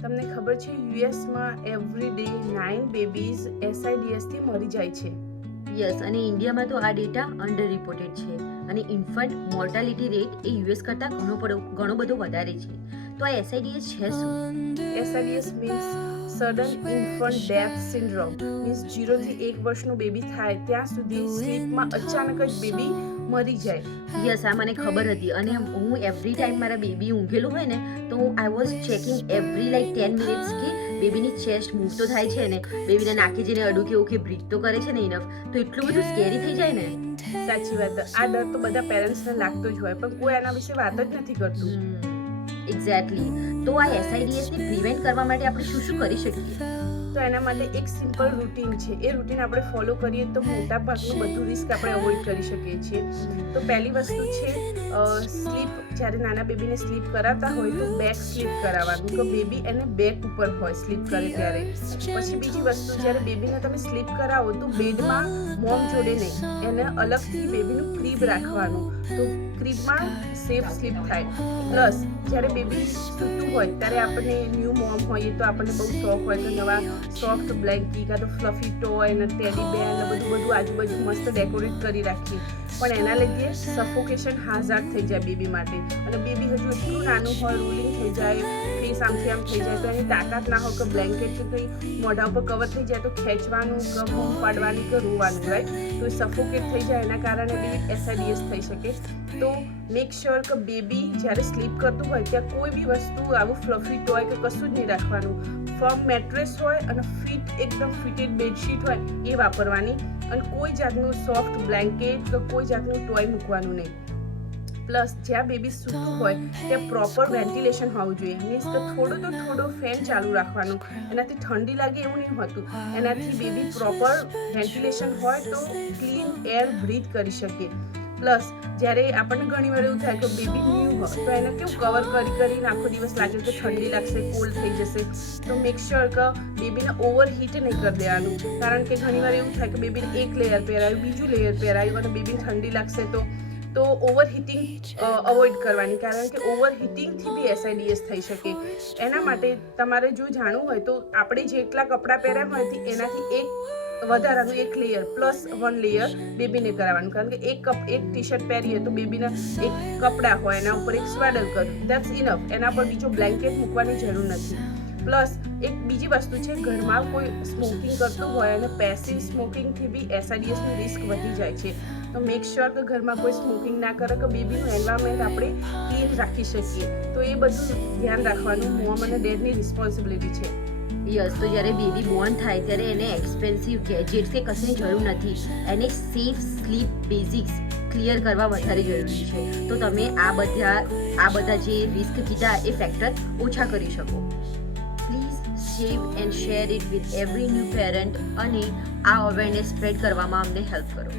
તમને ખબર છે યુએસમાં એવરી ડે 9 બેબીઝ SIDS થી મરી જાય છે. યસ, અને ઇન્ડિયામાં તો આ ડેટા અંડર રિપોર્ટેડ છે અને ઇન્ફન્ટ મોર્ટાલિટી રેટ એ યુએસ કરતાં ઘણો બધો વધારે છે. તો આ SIDS છે શું? SIDS means sudden infant death syndrome. Means 0 થી 1 વર્ષનું બેબી થાય ત્યાં સુધી સ્લીપમાં અચાનક જ બેબી મરી જાય. યસ, આ મને ખબર હતી અને હું એવરી ટાઈમ મારા બેબી ઊંઘેલું હોય ને તો I was checking every 10 minutes કે બેબીની ચેસ્ટ મૂવ તો થાય છે ને, બેબીને નાખી જઈને અડું કે ઓકે બ્રીથ તો કરે છે ને ઇનફ. તો એટલું બધું સ્કેરી થઈ જાય ને. સાચી વાત. આ ડર તો બધા પેરેન્ટ્સને લાગતો જ હોય પણ કોઈ આના વિશે વાત જ નથી કરતું. એક્ઝેક્ટલી. તો આ SIDS ને પ્રિવેન્ટ કરવા માટે આપણે શું શું કરી શકીએ? તો એના માટે એક સિમ્પલ રૂટીન છે. એ રૂટીન આપણે ફોલો કરીએ તો મોટા ભાગનું બધું રિસ્ક આપણે અવોઇડ કરી શકીએ છીએ. તો પહેલી વસ્તુ છે સ્લીપ. જ્યારે નાના બેબીને સ્લીપ કરાવતા હોય તો બેક સ્લીપ કરાવવાનું, તો બેબી એને બેક ઉપર હોય સ્લીપ કરે ત્યારે. પછી બીજી વસ્તુ, જ્યારે બેબીને તમે સ્લીપ કરાવો તો બેડમાં મોમ જોડે નહીં, એને અલગથી બેબીનું ક્રીબ રાખવાનું, તો ક્રીબમાં સેફ સ્લીપ થાય. પ્લસ જ્યારે બેબી સૂતું હોય ત્યારે આપણને ન્યૂ મોમ હોઈએ તો આપણને બહુ શોખ હોય તો નવા સોફ્ટ બ્લેન્કી કાં તો ફ્લફી ટોય અને ટેડી બેર ને બધું આજુબાજુ મસ્ત ડેકોરેટ કરી રાખીએ. પણ એના લીધે સફોકેશન હાઝાર્ડ થઈ જાય બેબી માટે, અને બેબી હજુ એટલું નાનું હોય, રોલિંગ થઈ જાય, ફેસ આમથી આમ થઈ જાય તો એની તાકાત ના હોય કે બ્લેન્કેટ કે કંઈ મોઢા ઉપર કવર થઈ જાય તો ખેંચવાનું કે બૂમ પાડવાની કે રોવાનું, રાઈટ? તો સફોકેટ થઈ જાય, એના કારણે બી SIDS થઈ શકે. તો મેક શ્યોર કે બેબી જ્યારે સ્લીપ કરતું હોય ત્યાં કોઈ બી વસ્તુ આવું ફ્લફી ટોય કે કશું જ નહીં રાખવાનું. ફર્મ મેટ્રેસ હોય અને એકદમ ફિટેડ બેડશીટ હોય એ વાપરવાની, અને કોઈ જાતનું સોફ્ટ બ્લેન્કેટ કે કોઈ જાતનું ટોય મૂકવાનું નહીં. પ્લસ જ્યાં બેબી સૂતું હોય ત્યાં પ્રોપર વેન્ટિલેશન હોવું જોઈએ. મીન્સ કે થોડો ફેન ચાલુ રાખવાનું. એનાથી ઠંડી લાગે એવું નહીં હોતું, એનાથી બેબી પ્રોપર વેન્ટિલેશન હોય તો ક્લીન એર બ્રીથ કરી શકે. પ્લસ જ્યારે આપણને ઘણી વાર એવું થાય કે બેબી ન્યૂ હોય તો એને કેવું કવર કરીને આખો દિવસ લાગે કે ઠંડી લાગશે, કોલ્ડ થઈ જશે. તો મેક શ્યોર કે બેબીને ઓવરહીટ નહીં કરી દેવાનું, કારણ કે ઘણી વાર એવું થાય કે બેબીને એક લેયર પહેરાયું, બીજું લેયર પહેરાયું અને બેબીને ઠંડી લાગશે તો ઓવરહીટિંગ અવોઇડ કરવાની, કારણ કે ઓવરહીટિંગથી બી SIDS થઈ શકે. એના માટે તમારે જો જાણવું હોય તો આપણે જેટલા કપડાં પહેર્યા હોય એનાથી વધારાનું એક લેયર પ્લસ 1 લેયર બેબીને કરાવવાનું, કારણ કે એક ટી-શર્ટ પહેરીએ તો બેબીના એક કપડાં હોય, એના ઉપર એક સ્વેડર કર, ધેટ્સ ઇનફ. એના પર બીજો બ્લેન્કેટ મૂકવાની જરૂર નથી. પ્લસ એક બીજી વસ્તુ છે, ઘરમાં કોઈ સ્મોકિંગ કરતું હોય અને પેસિવ સ્મોકિંગથી બી SIDSનું રિસ્ક વધી જાય છે. તો મેક શ્યોર કે ઘરમાં કોઈ સ્મોકિંગ ના કરે, કે બેબીનું એન્વાયરમેન્ટ આપણે ક્લીન રાખી શકીએ. તો એ બધું ધ્યાન રાખવાનું મોમ અને ડેડની રિસ્પોન્સિબિલિટી છે. યસ, તો જ્યારે બેબી બોર્ન થાય ત્યારે એને એક્સપેન્સિવ ગેજેટ્સ કે કશીની જરૂર નથી. એને સેફ સ્લીપ બેઝિક્સ ક્લિયર કરવા વધારે જરૂરી છે. તો તમે આ બધા જે રિસ્ક કીધા એ ફેક્ટર ઓછા કરી શકો. Please save and share it with every new parent, અને આ અવેરનેસ સ્પ્રેડ કરવામાં અમને હેલ્પ કરો.